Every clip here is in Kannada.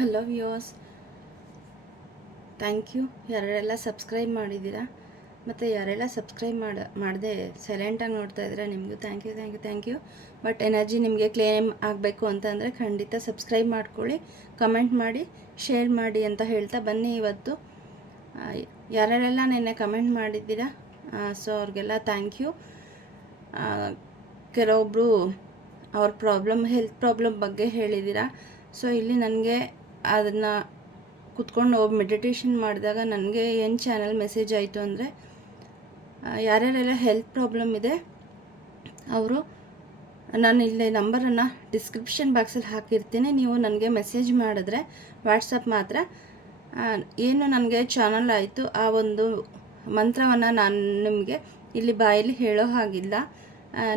ಹಲೋ ವ್ಯೂವರ್ಸ್, ಥ್ಯಾಂಕ್ ಯು ಯಾರೆಲ್ಲ ಸಬ್ಸ್ಕ್ರೈಬ್ ಮಾಡಿದ್ದೀರಾ ಮತ್ತು ಯಾರೆಲ್ಲ ಸಬ್ಸ್ಕ್ರೈಬ್ ಮಾಡದೆ ಸೈಲೆಂಟಾಗಿ ನೋಡ್ತಾ ಇದ್ದೀರಾ ನಿಮಗೂ ಥ್ಯಾಂಕ್ ಯು. ಬಟ್ ಎನರ್ಜಿ ನಿಮಗೆ ಕ್ಲೇಮ್ ಆಗಬೇಕು ಅಂತಂದರೆ ಖಂಡಿತ ಸಬ್ಸ್ಕ್ರೈಬ್ ಮಾಡ್ಕೊಳ್ಳಿ, ಕಮೆಂಟ್ ಮಾಡಿ, ಶೇರ್ ಮಾಡಿ ಅಂತ ಹೇಳ್ತಾ ಬನ್ನಿ. ಇವತ್ತು ಯಾರೆಲ್ಲ ನೆನ್ನೆ ಕಮೆಂಟ್ ಮಾಡಿದ್ದೀರಾ ಸೊ ಅವ್ರಿಗೆಲ್ಲ ಥ್ಯಾಂಕ್ ಯು. ಕೆಲವೊಬ್ಬರು ಅವ್ರ ಹೆಲ್ತ್ ಪ್ರಾಬ್ಲಮ್ ಬಗ್ಗೆ ಹೇಳಿದ್ದೀರಾ. ಸೊ ಇಲ್ಲಿ ನನಗೆ ಅದನ್ನು ಕುತ್ಕೊಂಡು ಹೋಗಿ ಮೆಡಿಟೇಷನ್ ಮಾಡಿದಾಗ ನನಗೆ ಏನು ಚಾನಲ್ ಮೆಸೇಜ್ ಆಯಿತು ಅಂದರೆ, ಯಾರ್ಯಾರೆಲ್ಲ ಹೆಲ್ತ್ ಪ್ರಾಬ್ಲಮ್ ಇದೆ ಅವರು, ನಾನು ಇಲ್ಲಿ ನಂಬರನ್ನು ಡಿಸ್ಕ್ರಿಪ್ಷನ್ ಬಾಕ್ಸಲ್ಲಿ ಹಾಕಿರ್ತೀನಿ, ನೀವು ನನಗೆ ಮೆಸೇಜ್ ಮಾಡಿದ್ರೆ ವಾಟ್ಸಪ್ ಮಾತ್ರ ಏನು ನನಗೆ ಚಾನಲ್ ಆಯಿತು ಆ ಒಂದು ಮಂತ್ರವನ್ನು ನಾನು ನಿಮಗೆ ಇಲ್ಲಿ ಬಾಯಲ್ಲಿ ಹೇಳೋ ಹಾಗಿಲ್ಲ,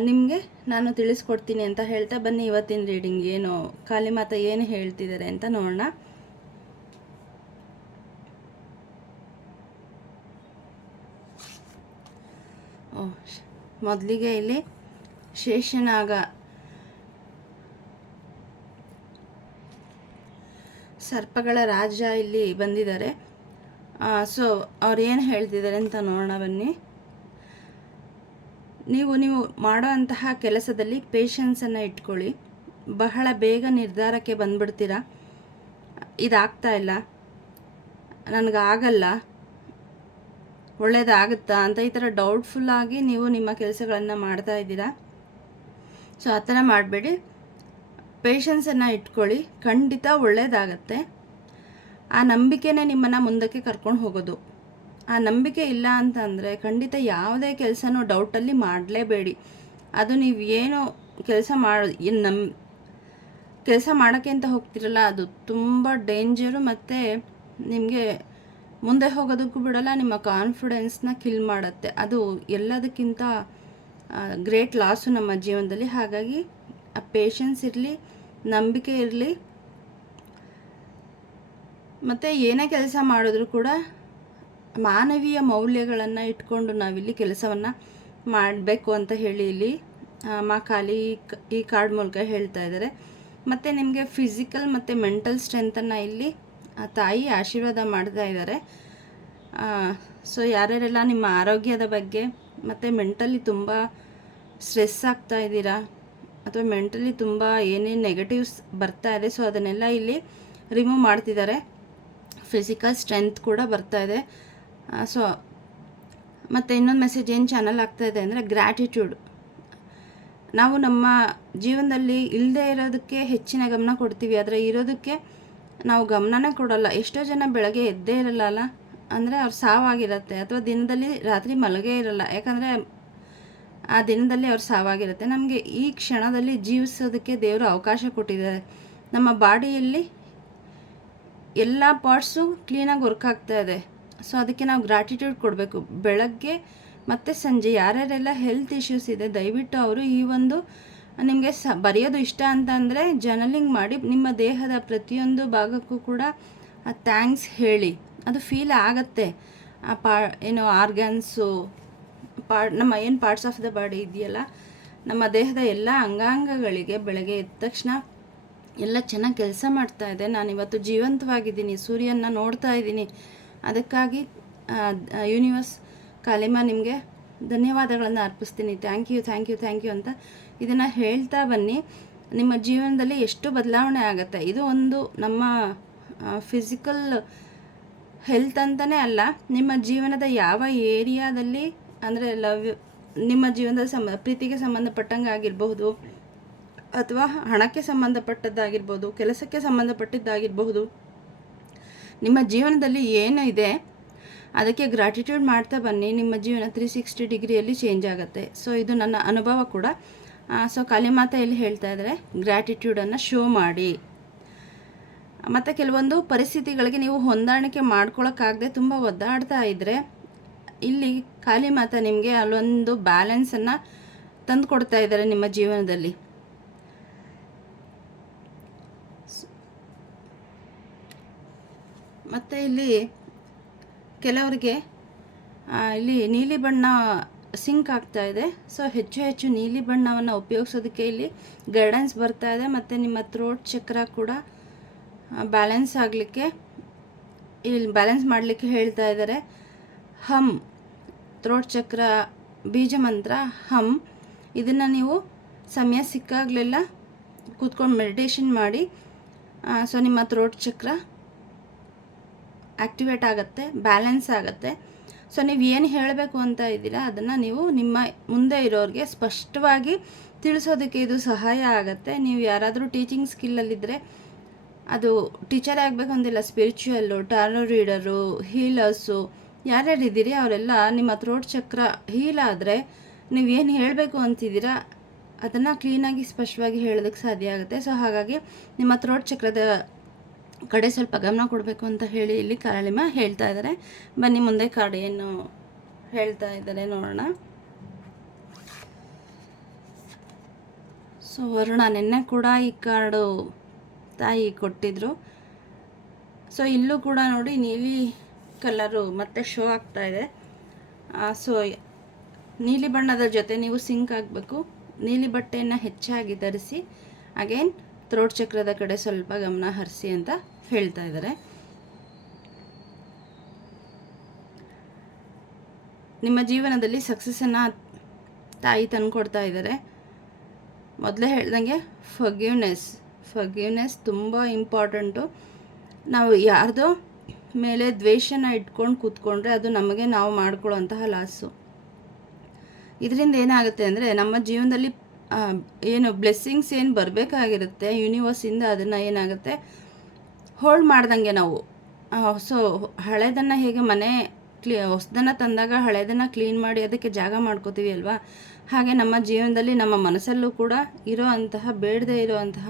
ನಿಮಗೆ ನಾನು ತಿಳಿಸ್ಕೊಡ್ತೀನಿ ಅಂತ ಹೇಳ್ತಾ ಬನ್ನಿ. ಇವತ್ತಿನ ರೀಡಿಂಗ್ ಏನು ಕಾಳಿಮಾತಾ ಏನು ಹೇಳ್ತಿದ್ದಾರೆ ಅಂತ ನೋಡೋಣ. ಮೊದಲಿಗೆ ಇಲ್ಲಿ ಶೇಷನಾಗ ಸರ್ಪಗಳ ರಾಜ ಇಲ್ಲಿ ಬಂದಿದ್ದಾರೆ. ಸೊ ಅವ್ರು ಏನು ಹೇಳ್ತಿದ್ದಾರೆ ಅಂತ ನೋಡೋಣ ಬನ್ನಿ. ನೀವು ಮಾಡೋ ಅಂತಹ ಕೆಲಸದಲ್ಲಿ ಪೇಷನ್ಸನ್ನು ಇಟ್ಕೊಳ್ಳಿ. ಬಹಳ ಬೇಗ ನಿರ್ಧಾರಕ್ಕೆ ಬಂದ್ಬಿಡ್ತೀರಾ, ಇದಾಗ್ತಾ ಇಲ್ಲ, ನನಗಾಗಲ್ಲ, ಒಳ್ಳೇದಾಗುತ್ತಾ ಅಂತ ಈ ಥರ ಡೌಟ್ಫುಲ್ಲಾಗಿ ನೀವು ನಿಮ್ಮ ಕೆಲಸಗಳನ್ನು ಮಾಡ್ತಾ ಇದ್ದೀರಾ. ಸೊ ಆ ಥರ ಮಾಡಬೇಡಿ, ಪೇಷನ್ಸನ್ನು ಇಟ್ಕೊಳ್ಳಿ, ಖಂಡಿತ ಒಳ್ಳೇದಾಗತ್ತೆ. ಆ ನಂಬಿಕೆನೇ ನಿಮ್ಮನ್ನು ಮುಂದಕ್ಕೆ ಕರ್ಕೊಂಡು ಹೋಗೋದು. ಆ ನಂಬಿಕೆ ಇಲ್ಲ ಅಂತಂದರೆ ಖಂಡಿತ ಯಾವುದೇ ಕೆಲಸನೂ ಡೌಟಲ್ಲಿ ಮಾಡಲೇಬೇಡಿ. ಅದು ನೀವು ಏನು ಕೆಲಸ ಮಾಡೋಕ್ಕೆ ಅಂತ ಹೋಗ್ತಿರಲ್ಲ, ಅದು ತುಂಬ ಡೇಂಜರು ಮತ್ತು ನಿಮಗೆ ಮುಂದೆ ಹೋಗೋದಕ್ಕೂ ಬಿಡಲ್ಲ, ನಿಮ್ಮ ಕಾನ್ಫಿಡೆನ್ಸ್ನ ಕಿಲ್ ಮಾಡುತ್ತೆ. ಅದು ಎಲ್ಲದಕ್ಕಿಂತ ಗ್ರೇಟ್ ಲಾಸು ನಮ್ಮ ಜೀವನದಲ್ಲಿ. ಹಾಗಾಗಿ ಆ ಪೇಷನ್ಸ್ ಇರಲಿ, ನಂಬಿಕೆ ಇರಲಿ, ಮತ್ತು ಏನೇ ಕೆಲಸ ಮಾಡಿದ್ರೂ ಕೂಡ ಮಾನವೀಯ ಮೌಲ್ಯಗಳನ್ನು ಇಟ್ಕೊಂಡು ನಾವಿಲ್ಲಿ ಕೆಲಸವನ್ನು ಮಾಡಬೇಕು ಅಂತ ಹೇಳಿ ಇಲ್ಲಿ ಮಾ ಕಾಳಿ ಈ ಕಾರ್ಡ್ ಮೂಲಕ ಹೇಳ್ತಾ ಇದ್ದಾರೆ. ಮತ್ತು ನಿಮಗೆ ಫಿಸಿಕಲ್ ಮತ್ತು ಮೆಂಟಲ್ ಸ್ಟ್ರೆಂತನ್ನು ಇಲ್ಲಿ ತಾಯಿ ಆಶೀರ್ವಾದ ಮಾಡ್ತಾ ಇದ್ದಾರೆ. ಸೊ ಯಾರ್ಯಾರೆಲ್ಲ ನಿಮ್ಮ ಆರೋಗ್ಯದ ಬಗ್ಗೆ ಮತ್ತು ಮೆಂಟಲಿ ತುಂಬ ಸ್ಟ್ರೆಸ್ ಆಗ್ತಾ ಇದ್ದೀರಾ ಅಥವಾ ಮೆಂಟಲಿ ತುಂಬ ಏನೇನು ನೆಗೆಟಿವ್ಸ್ ಬರ್ತಾ ಇದೆ, ಸೊ ಅದನ್ನೆಲ್ಲ ಇಲ್ಲಿ ರಿಮೂವ್ ಮಾಡ್ತಿದ್ದಾರೆ. ಫಿಸಿಕಲ್ ಸ್ಟ್ರೆಂತ್ ಕೂಡ ಬರ್ತಾ ಇದೆ. ಸೊ ಮತ್ತು ಇನ್ನೊಂದು ಮೆಸೇಜ್ ಏನು ಚಾನಲ್ ಆಗ್ತಾ ಇದೆ ಅಂದರೆ, ಗ್ರ್ಯಾಟಿಟ್ಯೂಡ್. ನಾವು ನಮ್ಮ ಜೀವನದಲ್ಲಿ ಇಲ್ಲದೆ ಇರೋದಕ್ಕೆ ಹೆಚ್ಚಿನ ಗಮನ ಕೊಡ್ತೀವಿ, ಆದರೆ ಇರೋದಕ್ಕೆ ನಾವು ಗಮನನೇ ಕೊಡೋಲ್ಲ. ಎಷ್ಟೋ ಜನ ಬೆಳಗ್ಗೆ ಎದ್ದೇ ಇರಲ್ಲ, ಅಂದರೆ ಅವ್ರು ಸಾವಾಗಿರುತ್ತೆ, ಅಥವಾ ದಿನದಲ್ಲಿ ರಾತ್ರಿ ಮಲಗೇ ಇರಲ್ಲ, ಯಾಕಂದರೆ ಆ ದಿನದಲ್ಲಿ ಅವ್ರು ಸಾವಾಗಿರುತ್ತೆ. ನಮಗೆ ಈ ಕ್ಷಣದಲ್ಲಿ ಜೀವಿಸೋದಕ್ಕೆ ದೇವರು ಅವಕಾಶ ಕೊಟ್ಟಿದ್ದಾರೆ. ನಮ್ಮ ಬಾಡಿಯಲ್ಲಿ ಎಲ್ಲ ಪಾರ್ಟ್ಸು ಕ್ಲೀನಾಗಿ ವರ್ಕ್ ಆಗ್ತಾ ಇದೆ. ಸೊ ಅದಕ್ಕೆ ನಾವು ಗ್ರ್ಯಾಟಿಟ್ಯೂಡ್ ಕೊಡಬೇಕು. ಬೆಳಗ್ಗೆ ಮತ್ತು ಸಂಜೆ ಯಾರ್ಯಾರೆಲ್ಲ ಹೆಲ್ತ್ ಇಶ್ಯೂಸ್ ಇದೆ, ದಯವಿಟ್ಟು ಅವರು ಈ ಒಂದು ನಿಮಗೆ ಬರೆಯೋದು ಇಷ್ಟ ಅಂತಂದರೆ ಜರ್ನಲಿಂಗ್ ಮಾಡಿ ನಿಮ್ಮ ದೇಹದ ಪ್ರತಿಯೊಂದು ಭಾಗಕ್ಕೂ ಕೂಡ ಥ್ಯಾಂಕ್ಸ್ ಹೇಳಿ. ಅದು ಫೀಲ್ ಆಗುತ್ತೆ. ಏನು ಆರ್ಗನ್ಸು ನಮ್ಮ ಏನು ಪಾರ್ಟ್ಸ್ ಆಫ್ ದ ಬಾಡಿ ಇದೆಯಲ್ಲ, ನಮ್ಮ ದೇಹದ ಎಲ್ಲ ಅಂಗಾಂಗಗಳಿಗೆ ಬೆಳಗ್ಗೆ ಎದ್ದ ತಕ್ಷಣ ಎಲ್ಲ ಚೆನ್ನಾಗಿ ಕೆಲಸ ಮಾಡ್ತಾ ಇದೆ, ನಾನಿವತ್ತು ಜೀವಂತವಾಗಿದ್ದೀನಿ, ಸೂರ್ಯನ ನೋಡ್ತಾ ಇದ್ದೀನಿ, ಅದಕ್ಕಾಗಿ ಯೂನಿವರ್ಸ್ ಕಾಳಿಮಾ ನಿಮಗೆ ಧನ್ಯವಾದಗಳನ್ನು ಅರ್ಪಿಸ್ತೀನಿ, ಥ್ಯಾಂಕ್ ಯು ಅಂತ ಇದನ್ನು ಹೇಳ್ತಾ ಬನ್ನಿ. ನಿಮ್ಮ ಜೀವನದಲ್ಲಿ ಎಷ್ಟು ಬದಲಾವಣೆ ಆಗುತ್ತೆ. ಇದು ಒಂದು ನಮ್ಮ ಫಿಸಿಕಲ್ ಹೆಲ್ತ್ ಅಂತಲೇ ಅಲ್ಲ, ನಿಮ್ಮ ಜೀವನದ ಯಾವ ಏರಿಯಾದಲ್ಲಿ ಅಂದರೆ ನಿಮ್ಮ ಜೀವನದ ಪ್ರೀತಿಗೆ ಸಂಬಂಧಪಟ್ಟಂಗೆ ಆಗಿರಬಹುದು, ಅಥವಾ ಹಣಕ್ಕೆ ಸಂಬಂಧಪಟ್ಟದ್ದಾಗಿರ್ಬೋದು, ಕೆಲಸಕ್ಕೆ ಸಂಬಂಧಪಟ್ಟಿದ್ದಾಗಿರಬಹುದು, ನಿಮ್ಮ ಜೀವನದಲ್ಲಿ ಏನು ಇದೆ ಅದಕ್ಕೆ ಗ್ರ್ಯಾಟಿಟ್ಯೂಡ್ ಮಾಡ್ತಾ ಬನ್ನಿ. ನಿಮ್ಮ ಜೀವನ 360 ಡಿಗ್ರಿಯಲ್ಲಿ ಚೇಂಜ್ ಆಗುತ್ತೆ. ಸೊ ಇದು ನನ್ನ ಅನುಭವ ಕೂಡ. ಸೊ ಕಾಳಿಮಾತಾ ಇಲ್ಲಿ ಹೇಳ್ತಾ ಇದ್ದಾರೆ, ಗ್ರ್ಯಾಟಿಟ್ಯೂಡನ್ನು ಶೋ ಮಾಡಿ. ಮತ್ತು ಕೆಲವೊಂದು ಪರಿಸ್ಥಿತಿಗಳಿಗೆ ನೀವು ಹೊಂದಾಣಿಕೆ ಮಾಡ್ಕೊಳ್ಳೋಕ್ಕಾಗದೆ ತುಂಬ ಒದ್ದಾಡ್ತಾ ಇದ್ದರೆ, ಇಲ್ಲಿ ಕಾಳಿಮಾತಾ ನಿಮಗೆ ಅಲ್ಲೊಂದು ಬ್ಯಾಲೆನ್ಸನ್ನು ತಂದು ಕೊಡ್ತಾ ಇದ್ದಾರೆ ನಿಮ್ಮ ಜೀವನದಲ್ಲಿ. ಮತ್ತು ಇಲ್ಲಿ ಕೆಲವರಿಗೆ ಇಲ್ಲಿ ನೀಲಿ ಬಣ್ಣ ಸಿಂಕ್ ಆಗ್ತಾ ಇದೆ. ಸೊ ಹೆಚ್ಚು ನೀಲಿ ಬಣ್ಣವನ್ನು ಉಪಯೋಗಿಸೋದಕ್ಕೆ ಇಲ್ಲಿ ಗೈಡೆನ್ಸ್ ಬರ್ತಾ ಇದೆ. ಮತ್ತು ನಿಮ್ಮ ಥ್ರೋಟ್ ಚಕ್ರ ಕೂಡ ಬ್ಯಾಲೆನ್ಸ್ ಆಗಲಿಕ್ಕೆ, ಇಲ್ಲಿ ಬ್ಯಾಲೆನ್ಸ್ ಮಾಡಲಿಕ್ಕೆ ಹೇಳ್ತಾ ಇದ್ದಾರೆ. ಹಮ್, ಥ್ರೋಟ್ ಚಕ್ರ ಬೀಜ ಮಂತ್ರ ಹಮ್. ಇದನ್ನು ನೀವು ಸಮಯ ಸಿಕ್ಕಾಗಲೆಲ್ಲ ಕೂತ್ಕೊಂಡು ಮೆಡಿಟೇಷನ್ ಮಾಡಿ. ಸೊ ನಿಮ್ಮ ಥ್ರೋಟ್ ಚಕ್ರ ಆ್ಯಕ್ಟಿವೇಟ್ ಆಗುತ್ತೆ, ಬ್ಯಾಲೆನ್ಸ್ ಆಗುತ್ತೆ. ಸೊ ನೀವು ಏನು ಹೇಳಬೇಕು ಅಂತ ಇದ್ದೀರಾ ಅದನ್ನು ನೀವು ನಿಮ್ಮ ಮುಂದೆ ಇರೋರಿಗೆ ಸ್ಪಷ್ಟವಾಗಿ ತಿಳಿಸೋದಕ್ಕೆ ಇದು ಸಹಾಯ ಆಗುತ್ತೆ. ನೀವು ಯಾರಾದರೂ ಟೀಚಿಂಗ್ ಸ್ಕಿಲ್ಲಲ್ಲಿದ್ದರೆ, ಅದು ಟೀಚರೇ ಆಗಬೇಕು ಅಂತಿಲ್ಲ, ಸ್ಪಿರಿಚುವಲ್ಲು, ಟಾರೋ ರೀಡರು, ಹೀಲರ್ಸು, ಯಾರ್ಯಾರಿದ್ದೀರಿ ಅವರೆಲ್ಲ ನಿಮ್ಮ ಥ್ರೋಟ್ ಚಕ್ರ ಹೀಲ್ ಆದರೆ ನೀವು ಏನು ಹೇಳಬೇಕು ಅಂತಿದ್ದೀರಾ ಅದನ್ನು ಕ್ಲೀನಾಗಿ ಸ್ಪಷ್ಟವಾಗಿ ಹೇಳೋದಕ್ಕೆ ಸಾಧ್ಯ ಆಗುತ್ತೆ. ಸೊ ಹಾಗಾಗಿ ನಿಮ್ಮ ಥ್ರೋಟ್ ಚಕ್ರದ ಕಡೆ ಸ್ವಲ್ಪ ಗಮನ ಕೊಡಬೇಕು ಅಂತ ಹೇಳಿ ಇಲ್ಲಿ ಕಾಳಿಮ ಹೇಳ್ತಾ ಇದ್ದಾರೆ. ಬನ್ನಿ ಮುಂದೆ ಕಾರ್ಡ್ ಏನು ಹೇಳ್ತಾ ಇದ್ದಾರೆ ನೋಡೋಣ. ಸೊ ವರುಣ, ನಿನ್ನೆ ಕೂಡ ಈ ಕಾರ್ಡು ತಾಯಿ ಕೊಟ್ಟಿದ್ರು. ಸೊ ಇಲ್ಲೂ ಕೂಡ ನೋಡಿ ನೀಲಿ ಕಲರು ಮತ್ತೆ ಶೋ ಆಗ್ತಾ ಇದೆ. ಸೊ ನೀಲಿ ಬಣ್ಣದ ಜೊತೆ ನೀವು ಸಿಂಕ್ ಆಗಬೇಕು. ನೀಲಿ ಬಟ್ಟೆಯನ್ನು ಹೆಚ್ಚಾಗಿ ಧರಿಸಿ. ಅಗೇನ್ ಥ್ರೋಟ್ ಚಕ್ರದ ಕಡೆ ಸ್ವಲ್ಪ ಗಮನ ಹರಿಸಿ ಅಂತ ಹೇಳ್ತಾ ಇದ್ದಾರೆ. ನಿಮ್ಮ ಜೀವನದಲ್ಲಿ ಸಕ್ಸಸ್ಸನ್ನು ತಾಯಿ ತಂದುಕೊಡ್ತಾ ಇದ್ದಾರೆ. ಮೊದಲೇ ಹೇಳ್ದಂಗೆ ಫರ್ಗಿವ್ನೆಸ್ ತುಂಬ ಇಂಪಾರ್ಟೆಂಟು. ನಾವು ಯಾರ್ದೋ ಮೇಲೆ ದ್ವೇಷನ ಇಟ್ಕೊಂಡು ಕೂತ್ಕೊಂಡ್ರೆ ಅದು ನಮಗೆ ನಾವು ಮಾಡ್ಕೊಳ್ಳೋಂತಹ ಲಾಸು. ಇದರಿಂದ ಏನಾಗುತ್ತೆ ಅಂದರೆ ನಮ್ಮ ಜೀವನದಲ್ಲಿ ಏನು ಬ್ಲೆಸ್ಸಿಂಗ್ಸ್ ಏನು ಬರಬೇಕಾಗಿರುತ್ತೆ ಯೂನಿವರ್ಸಿಂದ, ಅದನ್ನು ಏನಾಗುತ್ತೆ ಹೋಲ್ಡ್ ಮಾಡ್ದಂಗೆ ನಾವು. ಸೊ ಹಳೆದನ್ನು ಹೇಗೆ ಮನೆ ಹೊಸದನ್ನು ತಂದಾಗ ಹಳೆದನ್ನು ಕ್ಲೀನ್ ಮಾಡಿ ಅದಕ್ಕೆ ಜಾಗ ಮಾಡ್ಕೋತೀವಿ ಅಲ್ವಾ, ಹಾಗೆ ನಮ್ಮ ಜೀವನದಲ್ಲಿ ನಮ್ಮ ಮನಸ್ಸಲ್ಲೂ ಕೂಡ ಇರೋ ಅಂತಹ ಬೇಡದೇ ಇರೋವಂತಹ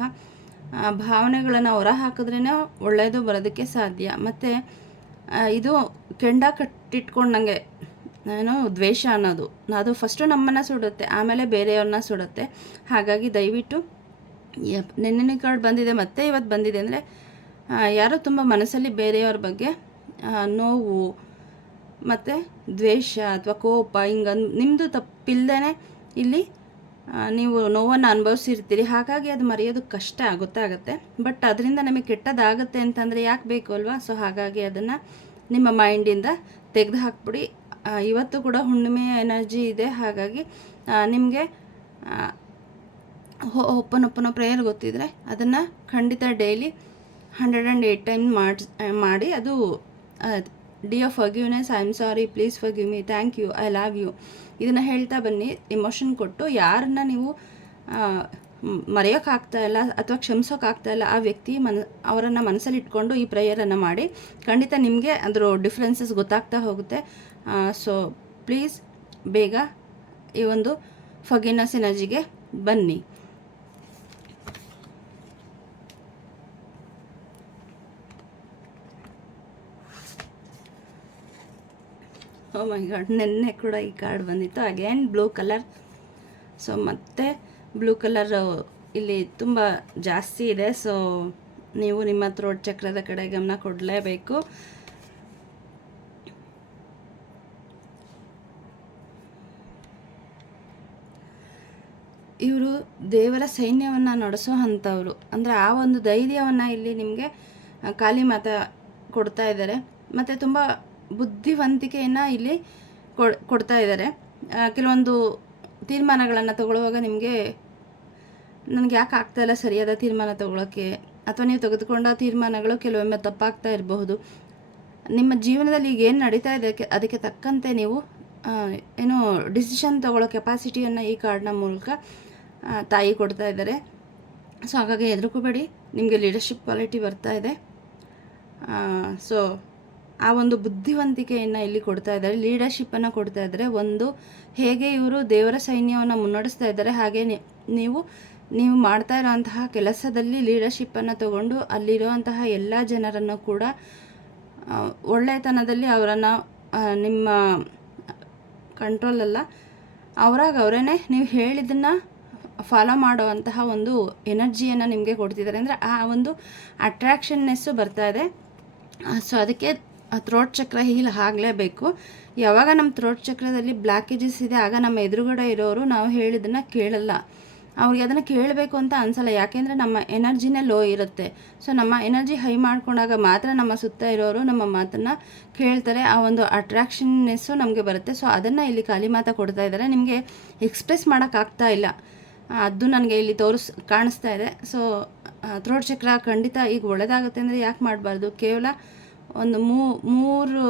ಭಾವನೆಗಳನ್ನು ಹೊರ ಹಾಕಿದ್ರೇ ಒಳ್ಳೆಯದು ಬರೋದಕ್ಕೆ ಸಾಧ್ಯ. ಮತ್ತು ಇದು ಕೆಂಡ ಕಟ್ಟಿಟ್ಕೊಂಡಂಗೆ ಏನು ದ್ವೇಷ ಅನ್ನೋದು, ಅದು ಫಸ್ಟು ನಮ್ಮನ್ನು ಸುಡುತ್ತೆ, ಆಮೇಲೆ ಬೇರೆಯವ್ರನ್ನ ಸುಡುತ್ತೆ. ಹಾಗಾಗಿ ದಯವಿಟ್ಟು ನೆನ್ನೆ ಕಾರ್ಡ್ ಬಂದಿದೆ ಮತ್ತು ಇವತ್ತು ಬಂದಿದೆ ಅಂದರೆ ಯಾರೋ ತುಂಬ ಮನಸ್ಸಲ್ಲಿ ಬೇರೆಯವ್ರ ಬಗ್ಗೆ ನೋವು ಮತ್ತು ದ್ವೇಷ ಅಥವಾ ಕೋಪ ನಿಮ್ಮದು ತಪ್ಪಿಲ್ಲದೇ ಇಲ್ಲಿ ನೀವು ನೋವನ್ನು ಅನುಭವಿಸಿರ್ತೀರಿ. ಹಾಗಾಗಿ ಅದು ಮರೆಯೋದು ಕಷ್ಟ ಗೊತ್ತಾಗುತ್ತೆ. ಬಟ್ ಅದರಿಂದ ನಮಗೆ ಕೆಟ್ಟದಾಗುತ್ತೆ ಅಂತಂದರೆ ಯಾಕೆ ಬೇಕು ಅಲ್ವಾ. ಸೊ ಹಾಗಾಗಿ ಅದನ್ನು ನಿಮ್ಮ ಮೈಂಡಿಂದ ತೆಗೆದು ಹಾಕ್ಬಿಡಿ. ಇವತ್ತು ಕೂಡ ಹುಣ್ಣಿಮೆಯ ಎನರ್ಜಿ ಇದೆ. ಹಾಗಾಗಿ ನಿಮಗೆ ಒಪ್ಪನೊಪ್ಪನ ಪ್ರೇಯರ್ ಗೊತ್ತಿದ್ರೆ ಅದನ್ನು ಖಂಡಿತ ಡೈಲಿ 108 ಟೈಮ್ ಮಾಡಿ. ಅದು dear forgiveness, I am sorry, please forgive me, thank you, I love you, ಇದನ್ನು ಹೇಳ್ತಾ ಬನ್ನಿ. ಎಮೋಷನ್ ಕೊಟ್ಟು ಯಾರನ್ನ ನೀವು ಮರೆಯೋಕ್ಕಾಗ್ತಾ ಇಲ್ಲ ಅಥವಾ ಕ್ಷಮಿಸೋಕ್ಕಾಗ್ತಾ ಇಲ್ಲ ಆ ವ್ಯಕ್ತಿ ಅವರನ್ನು ಮನಸ್ಸಲ್ಲಿ ಇಟ್ಕೊಂಡು ಈ ಪ್ರೇಯರನ್ನು ಮಾಡಿ. ಖಂಡಿತ ನಿಮಗೆ ಅದರ ಡಿಫ್ರೆನ್ಸಸ್ ಗೊತ್ತಾಗ್ತಾ ಹೋಗುತ್ತೆ. ಸೊ ಪ್ಲೀಸ್ ಬೇಗ ಈ ಒಂದು ಫರ್ಗಿವ್ನೆಸ್ ಎನರ್ಜಿಗೆ ಬನ್ನಿ. ಓ ಮೈ ಗಾಡ್, ನೆನ್ನೆ ಕೂಡ ಈ ಕಾರ್ಡ್ ಬಂದಿತ್ತು. Again blue colour. ಸೊ ಮತ್ತೆ ಬ್ಲೂ ಕಲರ್ ಇಲ್ಲಿ ತುಂಬ ಜಾಸ್ತಿ ಇದೆ. ಸೊ ನೀವು ನಿಮ್ಮ ಥ್ರೋಟ್ ಚಕ್ರದ ಕಡೆ ಗಮನ ಕೊಡಲೇಬೇಕು. ಇವರು ದೇವರ ಸೈನ್ಯವನ್ನು ನಡೆಸೋ ಅಂಥವ್ರು. ಅಂದರೆ ಆ ಒಂದು ಧೈರ್ಯವನ್ನು ಇಲ್ಲಿ ನಿಮಗೆ ಕಾಳಿ ಮಾತಾ ಕೊಡ್ತಾ ಇದ್ದಾರೆ. ಮತ್ತು ತುಂಬ ಬುದ್ಧಿವಂತಿಕೆಯನ್ನು ಇಲ್ಲಿ ಕೊಡ್ತಾ ಇದ್ದಾರೆ. ಕೆಲವೊಂದು ತೀರ್ಮಾನಗಳನ್ನು ತಗೊಳ್ಳುವಾಗ ನಿಮಗೆ ನನಗೆ ಯಾಕೆ ಆಗ್ತಾಯಿಲ್ಲ ಸರಿಯಾದ ತೀರ್ಮಾನ ತಗೊಳ್ಳೋಕ್ಕೆ, ಅಥವಾ ನೀವು ತೆಗೆದುಕೊಂಡ ತೀರ್ಮಾನಗಳು ಕೆಲವೊಮ್ಮೆ ತಪ್ಪಾಗ್ತಾ ಇರಬಹುದು. ನಿಮ್ಮ ಜೀವನದಲ್ಲಿ ಈಗ ಏನು ನಡೀತಾ ಇದೆ ಅದಕ್ಕೆ ತಕ್ಕಂತೆ ನೀವು ಏನು ಡಿಸಿಷನ್ ತಗೊಳ್ಳೋ ಕೆಪಾಸಿಟಿಯನ್ನು ಈ ಕಾರ್ಡ್ನ ಮೂಲಕ ತಾಯಿ ಕೊಡ್ತಾ ಇದ್ದಾರೆ. ಸೊ ಹಾಗಾಗಿ ಹೆದರ್ಕೋಬೇಡಿ, ನಿಮಗೆ ಲೀಡರ್ಶಿಪ್ ಕ್ವಾಲಿಟಿ ಬರ್ತಾ ಇದೆ. ಸೊ ಆ ಒಂದು ಬುದ್ಧಿವಂತಿಕೆಯನ್ನು ಇಲ್ಲಿ ಕೊಡ್ತಾ ಇದ್ದಾರೆ, ಲೀಡರ್ಶಿಪ್ಪನ್ನು ಕೊಡ್ತಾ ಇದ್ದಾರೆ. ಒಂದು ಹೇಗೆ ಇವರು ದೇವರ ಸೈನ್ಯವನ್ನು ಮುನ್ನಡೆಸ್ತಾ ಇದ್ದಾರೆ, ಹಾಗೆ ನೀವು ಮಾಡ್ತಾ ಇರೋಂತಹ ಕೆಲಸದಲ್ಲಿ ಲೀಡರ್ಶಿಪ್ಪನ್ನು ತಗೊಂಡು ಅಲ್ಲಿರುವಂತಹ ಎಲ್ಲ ಜನರನ್ನು ಕೂಡ ಒಳ್ಳೆಯತನದಲ್ಲಿ ಅವರನ್ನು ನಿಮ್ಮ ಕಂಟ್ರೋಲಲ್ಲ ಅವರೇ ನೀವು ಹೇಳಿದ್ದನ್ನು ಫಾಲೋ ಮಾಡುವಂತಹ ಒಂದು ಎನರ್ಜಿಯನ್ನು ನಿಮಗೆ ಕೊಡ್ತಿದ್ದಾರೆ. ಅಂದರೆ ಆ ಒಂದು ಅಟ್ರ್ಯಾಕ್ಷನ್ನೆಸ್ಸು ಬರ್ತಾ ಇದೆ. ಸೊ ಅದಕ್ಕೆ ಥ್ರೋಟ್ ಚಕ್ರ ಹೀಲ್ ಆಗಲೇಬೇಕು. ಯಾವಾಗ ನಮ್ಮ ಥ್ರೋಟ್ ಚಕ್ರದಲ್ಲಿ ಬ್ಲಾಕೇಜಸ್ ಇದೆ ಆಗ ನಮ್ಮ ಎದುರುಗಡೆ ಇರೋರು ನಾವು ಹೇಳಿದ್ದನ್ನು ಕೇಳಲ್ಲ. ಅವ್ರಿಗೆ ಅದನ್ನು ಕೇಳಬೇಕು ಅಂತ ಅನಿಸಲ್ಲ. ಯಾಕೆಂದರೆ ನಮ್ಮ ಎನರ್ಜಿನೇ ಲೋ ಇರುತ್ತೆ. ಸೊ ನಮ್ಮ ಎನರ್ಜಿ ಹೈ ಮಾಡ್ಕೊಂಡಾಗ ಮಾತ್ರ ನಮ್ಮ ಸುತ್ತ ಇರೋರು ನಮ್ಮ ಮಾತನ್ನು ಕೇಳ್ತಾರೆ. ಆ ಒಂದು ಅಟ್ರಾಕ್ಷನ್ನೆಸ್ಸು ನಮಗೆ ಬರುತ್ತೆ. ಸೊ ಅದನ್ನು ಇಲ್ಲಿ ಕಾಳಿಮಾತಾ ಕೊಡ್ತಾ ಇದ್ದಾರೆ. ನಿಮಗೆ ಎಕ್ಸ್ಪ್ರೆಸ್ ಮಾಡೋಕ್ಕಾಗ್ತಾ ಇಲ್ಲ, ಅದು ನನಗೆ ಇಲ್ಲಿ ಕಾಣಿಸ್ತಾ ಇದೆ. ಸೊ ಥ್ರೋಟ್ ಚಕ್ರ ಖಂಡಿತ ಈಗ ಒಳ್ಳೆಯದಾಗುತ್ತೆ ಅಂದರೆ ಯಾಕೆ ಮಾಡಬಾರ್ದು? ಕೇವಲ ಒಂದು 3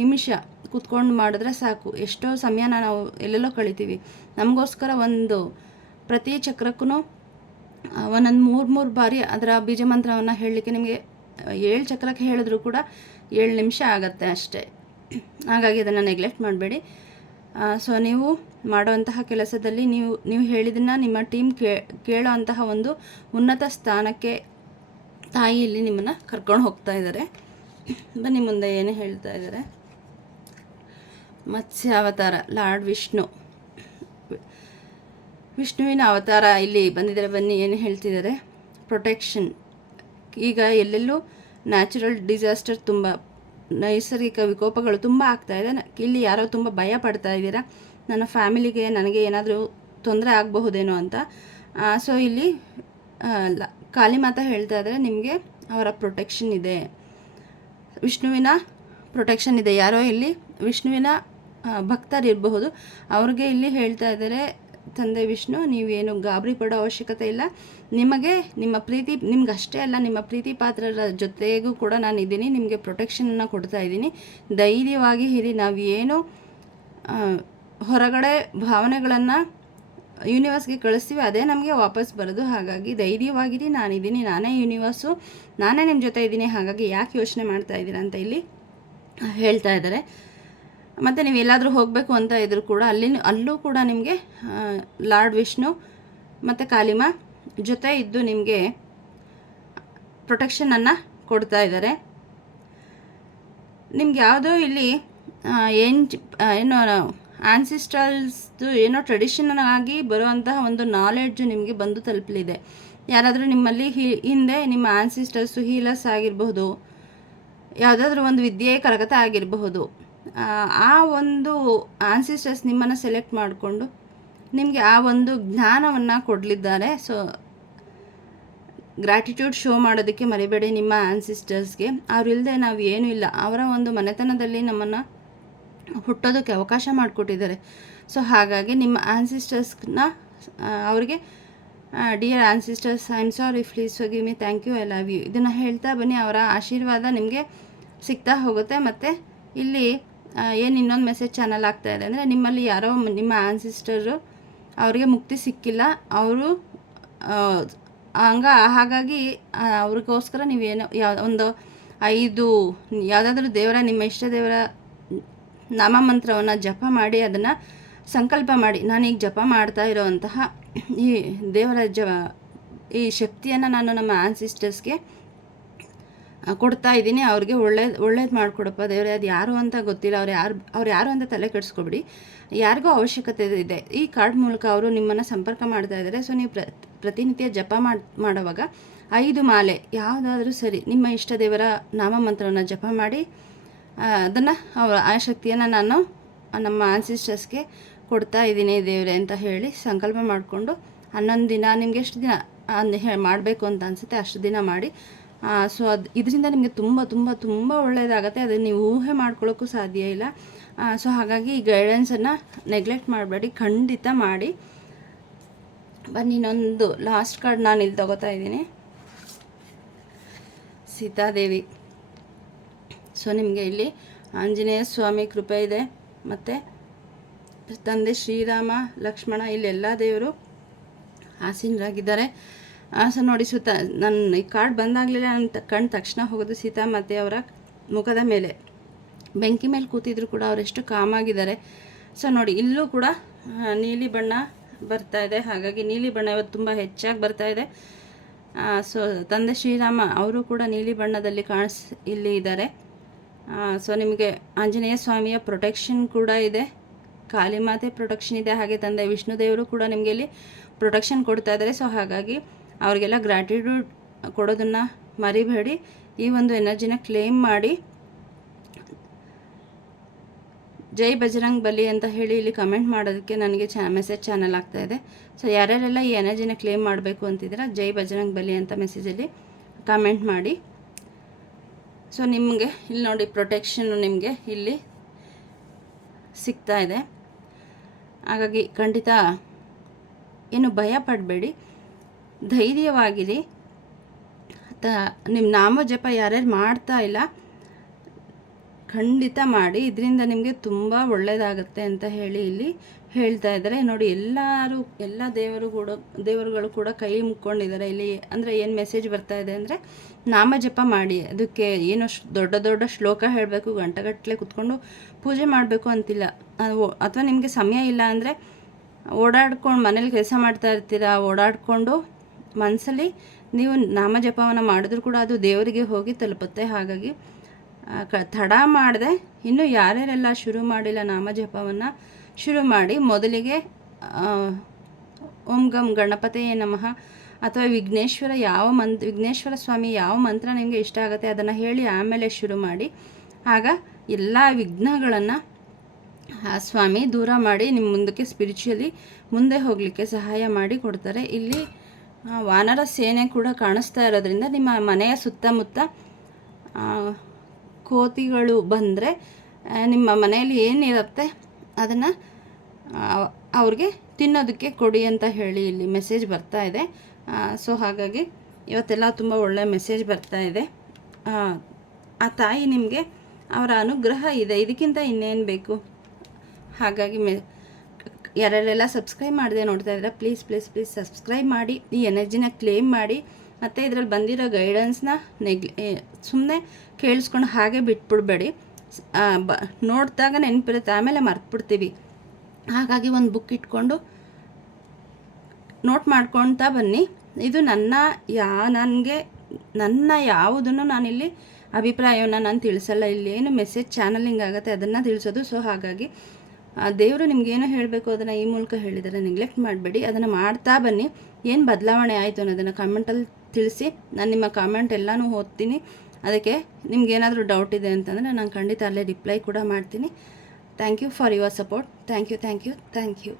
ನಿಮಿಷ ಕೂತ್ಕೊಂಡು ಮಾಡಿದ್ರೆ ಸಾಕು. ಎಷ್ಟೋ ಸಮಯನ ನಾವು ಎಲ್ಲೆಲ್ಲೋ ಕಳಿತೀವಿ. ನಮಗೋಸ್ಕರ ಪ್ರತಿ ಚಕ್ರಕ್ಕೂ ಒಂದೊಂದು 3 ಬಾರಿ ಅದರ ಬೀಜ ಮಂತ್ರವನ್ನು ಹೇಳಲಿಕ್ಕೆ ನಿಮಗೆ 7 ಚಕ್ರಕ್ಕೆ ಹೇಳಿದ್ರೂ ಕೂಡ 7 ನಿಮಿಷ ಆಗುತ್ತೆ ಅಷ್ಟೇ. ಹಾಗಾಗಿ ಅದನ್ನು ನೆಗ್ಲೆಕ್ಟ್ ಮಾಡಬೇಡಿ. ಸೊ ನೀವು ಮಾಡುವಂತಹ ಕೆಲಸದಲ್ಲಿ ನೀವು ಹೇಳಿದ್ದನ್ನು ನಿಮ್ಮ ಟೀಮ್ ಕೇಳೋ ಅಂತಹ ಒಂದು ಉನ್ನತ ಸ್ಥಾನಕ್ಕೆ ತಾಯಿ ಇಲ್ಲಿ ನಿಮ್ಮನ್ನು ಕರ್ಕೊಂಡು ಹೋಗ್ತಾ ಇದ್ದಾರೆ. ಬನ್ನಿ ಮುಂದೆ ಏನು ಹೇಳ್ತಾ ಇದ್ದಾರೆ. ಮತ್ಸ್ಯಾವತಾರ ಲಾರ್ಡ್ ವಿಷ್ಣುವಿನ ಅವತಾರ ಇಲ್ಲಿ ಬಂದಿದ್ದಾರೆ. ಬನ್ನಿ ಏನು ಹೇಳ್ತಿದ್ದಾರೆ. ಪ್ರೊಟೆಕ್ಷನ್. ಈಗ ಎಲ್ಲೆಲ್ಲೂ ನ್ಯಾಚುರಲ್ ಡಿಸಾಸ್ಟರ್, ತುಂಬ ನೈಸರ್ಗಿಕ ವಿಕೋಪಗಳು ತುಂಬ ಆಗ್ತಾಯಿದೆ. ಇಲ್ಲಿ ಯಾರೋ ತುಂಬ ಭಯ ಪಡ್ತಾ ಇದ್ದೀರಾ, ನನ್ನ ಫ್ಯಾಮಿಲಿಗೆ ನನಗೆ ಏನಾದರೂ ತೊಂದರೆ ಆಗಬಹುದೇನೋ ಅಂತ. ಸೊ ಇಲ್ಲಿ ಕಾಳಿಮಾತಾ ಹೇಳ್ತಾ ಇದ್ದಾರೆ ನಿಮಗೆ ಅವರ ಪ್ರೊಟೆಕ್ಷನ್ ಇದೆ, ವಿಷ್ಣುವಿನ ಪ್ರೊಟೆಕ್ಷನ್ ಇದೆ. ಯಾರೋ ಇಲ್ಲಿ ವಿಷ್ಣುವಿನ ಭಕ್ತರಿರಬಹುದು, ಅವ್ರಿಗೆ ಇಲ್ಲಿ ಹೇಳ್ತಾ ಇದ್ದಾರೆ ತಂದೆ ವಿಷ್ಣು, ನೀವೇನು ಗಾಬರಿ ಪಡೋ ಅವಶ್ಯಕತೆ ಇಲ್ಲ. ನಿಮಗೆ ನಿಮ್ಮ ಪ್ರೀತಿ, ನಿಮ್ಗೆ ಅಷ್ಟೇ ಅಲ್ಲ, ನಿಮ್ಮ ಪ್ರೀತಿ ಪಾತ್ರರ ಜೊತೆಗೂ ಕೂಡ ನಾನು ಇದ್ದೀನಿ, ನಿಮಗೆ ಪ್ರೊಟೆಕ್ಷನನ್ನು ಕೊಡ್ತಾ ಇದ್ದೀನಿ. ಧೈರ್ಯವಾಗಿ ಇರಿ. ನಾವೇನು ಹೊರಗಡೆ ಭಾವನೆಗಳನ್ನು ಯೂನಿವರ್ಸ್ಗೆ ಕಳಿಸ್ತೀವಿ, ಅದೇ ನಮಗೆ ವಾಪಸ್ ಬರೋದು. ಹಾಗಾಗಿ ಧೈರ್ಯವಾಗಿರಿ, ನಾನಿದ್ದೀನಿ, ನಾನೇ ಯೂನಿವರ್ಸು, ನಾನೇ ನಿಮ್ಮ ಜೊತೆ ಇದ್ದೀನಿ. ಹಾಗಾಗಿ ಯಾಕೆ ಯೋಚನೆ ಮಾಡ್ತಾ ಇದ್ದೀರಾ ಅಂತ ಇಲ್ಲಿ ಹೇಳ್ತಾ ಇದ್ದಾರೆ. ಮತ್ತು ನೀವು ಎಲ್ಲಾದರೂ ಹೋಗಬೇಕು ಅಂತ ಇದ್ರೂ ಕೂಡ ಅಲ್ಲೂ ಕೂಡ ನಿಮಗೆ ಲಾರ್ಡ್ ವಿಷ್ಣು ಮತ್ತು ಕಾಳಿಮಾ ಜೊತೆ ಇದ್ದು ನಿಮಗೆ ಪ್ರೊಟೆಕ್ಷನನ್ನು ಕೊಡ್ತಾ ಇದ್ದಾರೆ. ನಿಮ್ಗೆ ಯಾವುದೋ ಇಲ್ಲಿ ಏನೋ ಆನ್ಸಿಸ್ಟ್ರಲ್ಸ್ದು ಏನೋ ಟ್ರೆಡಿಷನಲ್ ಆಗಿ ಬರುವಂತಹ ಒಂದು ನಾಲೆಡ್ಜು ನಿಮಗೆ ಬಂದು ತಲುಪಲಿದೆ. ಯಾರಾದರೂ ನಿಮ್ಮಲ್ಲಿ ಹಿಂದೆ ನಿಮ್ಮ ಆನ್ಸಿಸ್ಟರ್ಸು ಹೀಲರ್ಸ್ ಆಗಿರಬಹುದು, ಯಾವುದಾದ್ರೂ ಒಂದು ವಿದ್ಯೆ ಕರಗತ ಆಗಿರಬಹುದು, ಆ ಒಂದು ಆನ್ಸಿಸ್ಟರ್ಸ್ ನಿಮ್ಮನ್ನು ಸೆಲೆಕ್ಟ್ ಮಾಡಿಕೊಂಡು ನಿಮಗೆ ಆ ಒಂದು ಜ್ಞಾನವನ್ನು ಕೊಡಲಿದ್ದಾರೆ. ಸೊ ಗ್ರ್ಯಾಟಿಟ್ಯೂಡ್ ಶೋ ಮಾಡೋದಕ್ಕೆ ಮರಿಬೇಡಿ ನಿಮ್ಮ ಆನ್ಸಿಸ್ಟರ್ಸ್ಗೆ. ಅವರಿಲ್ಲದೆ ನಾವು ಏನೂ ಇಲ್ಲ. ಅವರ ಒಂದು ಮನೆತನದಲ್ಲಿ ನಮ್ಮನ್ನು ಹುಟ್ಟೋದಕ್ಕೆ ಅವಕಾಶ ಮಾಡಿಕೊಟ್ಟಿದ್ದಾರೆ. ಸೊ ಹಾಗಾಗಿ ನಿಮ್ಮ ಆನ್ಸಿಸ್ಟರ್ಸ್ನ ಅವರಿಗೆ dear ancestors, I am sorry, please forgive me, thank you, I love you, ಇದನ್ನು ಹೇಳ್ತಾ ಬನ್ನಿ. ಅವರ ಆಶೀರ್ವಾದ ನಿಮಗೆ ಸಿಗ್ತಾ ಹೋಗುತ್ತೆ. ಮತ್ತು ಇಲ್ಲಿ ಏನು ಇನ್ನೊಂದು ಮೆಸೇಜ್ ಚಾನಲ್ ಆಗ್ತಾ ಇದೆ ಅಂದರೆ, ನಿಮ್ಮಲ್ಲಿ ಯಾರೋ ನಿಮ್ಮ ಆನ್ಸಿಸ್ಟರು ಅವರಿಗೆ ಮುಕ್ತಿ ಸಿಕ್ಕಿಲ್ಲ, ಅವರು ಹಾಗಾಗಿ ಅವ್ರಿಗೋಸ್ಕರ ನೀವೇನೋ ಒಂದು 5 ಯಾವುದಾದ್ರೂ ದೇವರ, ನಿಮ್ಮ ಇಷ್ಟ ದೇವರ ನಾಮಮಂತ್ರವನ್ನು ಜಪ ಮಾಡಿ, ಅದನ್ನು ಸಂಕಲ್ಪ ಮಾಡಿ, ನಾನೀಗ ಜಪ ಮಾಡ್ತಾ ಇರೋವಂತಹ ಈ ದೇವರ ಈ ಶಕ್ತಿಯನ್ನು ನಾನು ನಮ್ಮ ಆನ್ಸಿಸ್ಟರ್ಸ್ಗೆ ಕೊಡ್ತಾ ಇದ್ದೀನಿ. ಅವ್ರಿಗೆ ಒಳ್ಳೇದು ಮಾಡಿಕೊಡಪ್ಪ ದೇವರೇ. ಅದು ಯಾರು ಅಂತ ಗೊತ್ತಿಲ್ಲ, ಅವ್ರು ಯಾರು ಅಂತ ತಲೆ ಕೆಡಿಸ್ಕೊಬಿಡಿ. ಯಾರಿಗೂ ಅವಶ್ಯಕತೆ ಇದೆ. ಈ ಕಾರ್ಡ್ ಮೂಲಕ ಅವರು ನಿಮ್ಮನ್ನು ಸಂಪರ್ಕ ಮಾಡ್ತಾ ಇದ್ದಾರೆ. ಸೊ ನೀವು ಪ್ರತಿನಿತ್ಯ ಜಪ ಮಾಡುವಾಗ 5 ಮಾಲೆ ಯಾವುದಾದ್ರೂ ಸರಿ ನಿಮ್ಮ ಇಷ್ಟ ದೇವರ ನಾಮಮಂತ್ರವನ್ನು ಜಪ ಮಾಡಿ, ಅದನ್ನು ಆ ಶಕ್ತಿಯನ್ನು ನಾನು ನಮ್ಮ ಆನ್ಸಿಸ್ಟರ್ಸ್ಗೆ ಕೊಡ್ತಾ ಇದ್ದೀನಿ ದೇವರೇ ಅಂತ ಹೇಳಿ ಸಂಕಲ್ಪ ಮಾಡಿಕೊಂಡು 11 ದಿನ, ನಿಮ್ಗೆ ಎಷ್ಟು ದಿನ ಮಾಡಬೇಕು ಅಂತ ಅನಿಸುತ್ತೆ ಅಷ್ಟು ದಿನ ಮಾಡಿ. ಸೊ ಇದರಿಂದ ನಿಮಗೆ ತುಂಬ ತುಂಬ ತುಂಬ ಒಳ್ಳೆಯದಾಗತ್ತೆ. ಅದನ್ನು ನೀವು ಊಹೆ ಮಾಡ್ಕೊಳ್ಳೋಕ್ಕೂ ಸಾಧ್ಯ ಇಲ್ಲ. ಸೊ ಹಾಗಾಗಿ ಈ ಗೈಡೆನ್ಸನ್ನು ನೆಗ್ಲೆಕ್ಟ್ ಮಾಡಬೇಡಿ, ಖಂಡಿತ ಮಾಡಿ. ಬನ್ನಿ ಇನ್ನೊಂದು ಲಾಸ್ಟ್ ಕಾರ್ಡ್ ನಾನು ಇಲ್ಲಿ ತಗೋತಾ ಇದ್ದೀನಿ, ಸೀತಾದೇವಿ. ಸೊ ನಿಮಗೆ ಇಲ್ಲಿ ಆಂಜನೇಯ ಸ್ವಾಮಿ ಕೃಪೆ ಇದೆ, ಮತ್ತು ತಂದೆ ಶ್ರೀರಾಮ, ಲಕ್ಷ್ಮಣ, ಇಲ್ಲೆಲ್ಲ ದೇವರು ಆಸೀನರಾಗಿದ್ದಾರೆ. ಸೊ ನೋಡಿ, ನನ್ನ ಈ ಕಾರ್ಡ್ ಬಂದಾಗಲಿಲ್ಲ, ನನ್ನ ಕಣ್ಣು ತಕ್ಷಣ ಹೋಗೋದು ಸೀತಾಮಾತೆ ಅವರ ಮುಖದ ಮೇಲೆ. ಬೆಂಕಿ ಮೇಲೆ ಕೂತಿದ್ರು ಕೂಡ ಅವರೆಷ್ಟು ಕಾಮಾಗಿದ್ದಾರೆ. ಸೊ ನೋಡಿ, ಇಲ್ಲೂ ಕೂಡ ನೀಲಿ ಬಣ್ಣ ಬರ್ತಾ ಇದೆ. ಹಾಗಾಗಿ ನೀಲಿ ಬಣ್ಣ ಇವತ್ತು ತುಂಬ ಹೆಚ್ಚಾಗಿ ಬರ್ತಾ ಇದೆ. ಸೊ ತಂದೆ ಶ್ರೀರಾಮ ಅವರು ಕೂಡ ನೀಲಿ ಬಣ್ಣದಲ್ಲಿ ಇಲ್ಲಿ ಇದ್ದಾರೆ. ಸೊ ನಿಮಗೆ ಆಂಜನೇಯ ಸ್ವಾಮಿಯ ಪ್ರೊಟೆಕ್ಷನ್ ಕೂಡ ಇದೆ, ಕಾಳಿಮಾತೆ ಪ್ರೊಟೆಕ್ಷನ್ ಇದೆ, ಹಾಗೆ ತಂದೆ ವಿಷ್ಣು ದೇವರು ಕೂಡ ನಿಮಗೆ ಇಲ್ಲಿ ಪ್ರೊಟೆಕ್ಷನ್ ಕೊಡ್ತಾ ಇದ್ದಾರೆ. ಸೊ ಹಾಗಾಗಿ ಅವರಿಗೆಲ್ಲ ಗ್ರ್ಯಾಟಿಟ್ಯೂಡ್ ಕೊಡೋದನ್ನು ಮರಿಬೇಡಿ. ಈ ಒಂದು ಎನರ್ಜಿನ ಕ್ಲೇಮ್ ಮಾಡಿ ಜೈ ಬಜರಂಗ್ ಬಲಿ ಅಂತ ಹೇಳಿ ಇಲ್ಲಿ ಕಮೆಂಟ್ ಮಾಡೋದಕ್ಕೆ ನನಗೆ ಮೆಸೇಜ್ ಚಾನಲ್ ಆಗ್ತಾಯಿದೆ. ಸೊ ಯಾರ್ಯಾರೆಲ್ಲ ಈ ಎನರ್ಜಿನ ಕ್ಲೇಮ್ ಮಾಡಬೇಕು ಅಂತಿದ್ದೀರಾ ಜೈ ಬಜರಂಗ್ ಬಲಿ ಅಂತ ಮೆಸೇಜಲ್ಲಿ ಕಮೆಂಟ್ ಮಾಡಿ. ಸೊ ನಿಮಗೆ ಇಲ್ಲಿ ನೋಡಿ ಪ್ರೊಟೆಕ್ಷನ್ನು ನಿಮಗೆ ಇಲ್ಲಿ ಸಿಗ್ತಾ ಇದೆ. ಹಾಗಾಗಿ ಖಂಡಿತ ಏನು ಭಯ ಪಡಬೇಡಿ, ಧೈರ್ಯವಾಗಿರಿ. ನಿಮ್ಮ ನಾಮ ಜಪ ಯಾರ್ಯಾರು ಮಾಡ್ತಾ ಇಲ್ಲ ಖಂಡಿತ ಮಾಡಿ, ಇದರಿಂದ ನಿಮಗೆ ತುಂಬ ಒಳ್ಳೆಯದಾಗುತ್ತೆ ಅಂತ ಹೇಳಿ ಇಲ್ಲಿ ಹೇಳ್ತಾ ಇದ್ದಾರೆ. ನೋಡಿ ಎಲ್ಲ ದೇವರುಗಳು ಕೂಡ ಕೈ ಮುಕ್ಕೊಂಡಿದ್ದಾರೆ ಇಲ್ಲಿ. ಅಂದರೆ ಏನು ಮೆಸೇಜ್ ಬರ್ತಾ ಇದೆ ಅಂದರೆ ನಾಮ ಜಪ ಮಾಡಿ, ಅದಕ್ಕೆ ಏನು ದೊಡ್ಡ ಶ್ಲೋಕ ಹೇಳಬೇಕು, ಗಂಟೆಗಟ್ಟಲೆ ಕುತ್ಕೊಂಡು ಪೂಜೆ ಮಾಡಬೇಕು ಅಂತಿಲ್ಲ. ಅಥವಾ ನಿಮಗೆ ಸಮಯ ಇಲ್ಲ ಅಂದರೆ ಓಡಾಡ್ಕೊಂಡು ಮನೇಲಿ ಕೆಲಸ ಮಾಡ್ತಾ ಇರ್ತೀರಾ, ಓಡಾಡಿಕೊಂಡು ಮನಸ್ಸಲ್ಲಿ ನೀವು ನಾಮ ಜಪವನ್ನು ಮಾಡಿದ್ರೂ ಕೂಡ ಅದು ದೇವರಿಗೆ ಹೋಗಿ ತಲುಪುತ್ತೆ. ಹಾಗಾಗಿ ತಡ ಮಾಡದೆ ಇನ್ನು ಯಾರ್ಯಾರೆಲ್ಲ ಶುರು ಮಾಡಿಲ್ಲ ನಾಮ ಜಪವನ್ನು ಶುರು ಮಾಡಿ. ಮೊದಲಿಗೆ ಓಂ ಗಂ ಗಣಪತಿಯೇ ನಮಃ ಅಥವಾ ವಿಘ್ನೇಶ್ವರ ಸ್ವಾಮಿ ಯಾವ ಮಂತ್ರ ನಿಮಗೆ ಇಷ್ಟ ಆಗುತ್ತೆ ಅದನ್ನು ಹೇಳಿ ಆಮೇಲೆ ಶುರು ಮಾಡಿ. ಆಗ ಎಲ್ಲ ವಿಘ್ನಗಳನ್ನು ಸ್ವಾಮಿ ದೂರ ಮಾಡಿ ನಿಮ್ಮ ಮುಂದಕ್ಕೆ ಸ್ಪಿರಿಚುವಲಿ ಮುಂದೆ ಹೋಗಲಿಕ್ಕೆ ಸಹಾಯ ಮಾಡಿ ಕೊಡ್ತಾರೆ. ಇಲ್ಲಿ ವಾನರ ಸೇನೆ ಕೂಡ ಕಾಣಿಸ್ತಾ ಇರೋದ್ರಿಂದ ನಿಮ್ಮ ಮನೆಯ ಸುತ್ತಮುತ್ತ ಕೋತಿಗಳು ಬಂದರೆ ನಿಮ್ಮ ಮನೆಯಲ್ಲಿ ಏನಿರುತ್ತೆ ಅದನ್ನು ಅವ್ರಿಗೆ ತಿನ್ನೋದಕ್ಕೆ ಕೊಡಿ ಅಂತ ಹೇಳಿ ಇಲ್ಲಿ ಮೆಸೇಜ್ ಬರ್ತಾ ಇದೆ. ಸೊ ಹಾಗಾಗಿ ಇವತ್ತೆಲ್ಲ ತುಂಬ ಒಳ್ಳೆಯ ಮೆಸೇಜ್ ಬರ್ತಾ ಇದೆ. ಆ ತಾಯಿ ನಿಮಗೆ ಅವರ ಅನುಗ್ರಹ ಇದೆ, ಇದಕ್ಕಿಂತ ಇನ್ನೇನು ಬೇಕು. ಹಾಗಾಗಿ ಯಾರೆಲ್ಲ ಸಬ್ಸ್ಕ್ರೈಬ್ ಮಾಡದೆ ನೋಡ್ತಾ ಇದ್ದೀರಾ ಪ್ಲೀಸ್ ಸಬ್ಸ್ಕ್ರೈಬ್ ಮಾಡಿ, ಈ ಎನರ್ಜಿನ ಕ್ಲೇಮ್ ಮಾಡಿ. ಮತ್ತು ಇದರಲ್ಲಿ ಬಂದಿರೋ ಗೈಡೆನ್ಸ್ನ ಸುಮ್ಮನೆ ಕೇಳಿಸ್ಕೊಂಡು ಹಾಗೆ ಬಿಟ್ಬಿಡ್ಬೇಡಿ. ನೋಡಿದಾಗ ನೆನಪಿರುತ್ತೆ, ಆಮೇಲೆ ಮರ್ತುಬಿಡ್ತೀವಿ. ಹಾಗಾಗಿ ಒಂದು ಬುಕ್ ಇಟ್ಕೊಂಡು ನೋಟ್ ಮಾಡ್ಕೊಳ್ತಾ ಬನ್ನಿ. ಇದು ನನ್ನ ಯಾವುದನ್ನು ನಾನಿಲ್ಲಿ ಅಭಿಪ್ರಾಯವನ್ನು ನಾನು ತಿಳಿಸಲ್ಲ. ಇಲ್ಲಿ ಏನು ಮೆಸೇಜ್ ಚಾನಲಿಂಗ್ ಆಗುತ್ತೆ ಅದನ್ನು ತಿಳಿಸೋದು. ಸೊ ಹಾಗಾಗಿ ದೇವರು ನಿಮಗೇನು ಹೇಳಬೇಕು ಅದನ್ನು ಈ ಮೂಲಕ ಹೇಳಿದರೆ ನೆಗ್ಲೆಕ್ಟ್ ಮಾಡಬೇಡಿ, ಅದನ್ನು ಮಾಡ್ತಾ ಬನ್ನಿ. ಏನು ಬದಲಾವಣೆ ಆಯಿತು ಅನ್ನೋದನ್ನು ಕಮೆಂಟಲ್ಲಿ ತಿಳಿಸಿ. ನಾನು ನಿಮ್ಮ ಕಾಮೆಂಟ್ ಎಲ್ಲನೂ ಓದ್ತೀನಿ. ಅದಕ್ಕೆ ನಿಮ್ಗೇನಾದರೂ ಡೌಟ್ ಇದೆ ಅಂತಂದರೆ ನಾನು ಖಂಡಿತ ಅಲ್ಲೇ ರಿಪ್ಲೈ ಕೂಡ ಮಾಡ್ತೀನಿ. Thank you for your support. Thank you.